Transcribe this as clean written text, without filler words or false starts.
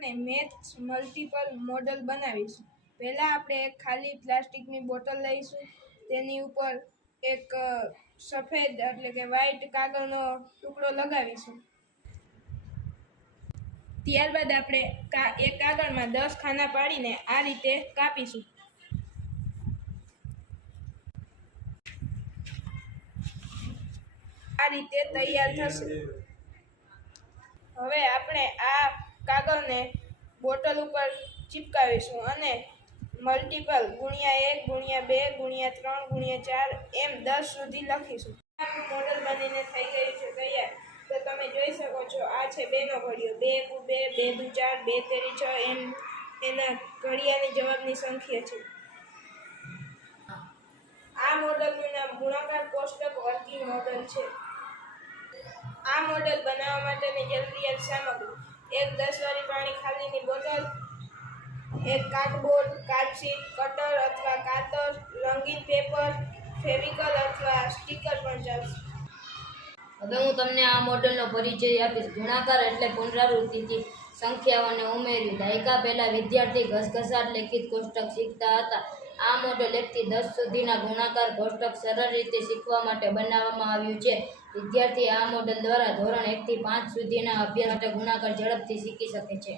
આપણે maths multiple model બનાવીશું। પહેલાં આપણે એક ખાલી પ્લાસ્ટિકની બોટલ લઈશું, તેની ઉપર એક સફેદ એટલે કે વ્હાઈટ કાગળનો ટુકડો લગાવીશું। ત્યારબાદ આપણે એક કાગળમાં 10 ખાના પાડીને આ રીતે કાપીશું। આ રીતે તૈયાર થશે। હવે આપણે આ કાગળને બોટલ ઉપર ચિપકાવીશું અને મલ્ટિપલ ×1 ×2 ×3 ×4 એમ 10 સુધી લખીશું। આપણું મોડલ બનીને થઈ ગયું છે તૈયાર। તો તમે જોઈ શકો છો, આ છે 2 નો ઘડિયો, 2 × 2 2 × 4 2 તેરી 6 એમ એના ઘડિયાની જવાબની સંખ્યા છે। આ મોડલનું નામ ગુણાકાર કોષ્ટક વર્કિંગ મોડલ છે। આ મોડેલ બનાવવા માટેની જરૂરિયાત સામગ્રી: એક 10 વાળી પાણી ખાલીની બોટલ, એક કાર્ડબોર્ડ, કાર્ડશીટ, કટર અથવા કાતર, રંગીન પેપર, ફેવિકોલ અથવા સ્ટીકર પણ ચાલશે। હવે હું તમને આ મોડેલનો પરિચય આપીશ। ગુણાકાર એટલે પુનરાવૃત્તિથી સંખ્યાઓને ઉમેરવી। દાયકા પહેલા વિદ્યાર્થી ઘસઘસાટ લેખિત કોષ્ટક શીખતા હતા। આ મોડેલ 1 થી 10 સુધીના ગુણાકાર કોષ્ટક સરળ રીતે શીખવા માટે બનાવવામાં આવ્યું છે। વિદ્યાર્થી આ મોડેલ દ્વારા ધોરણ 1 થી 5 સુધીના અભ્યાસ માટે ગુણાકાર ઝડપથી શીખી શકે છે।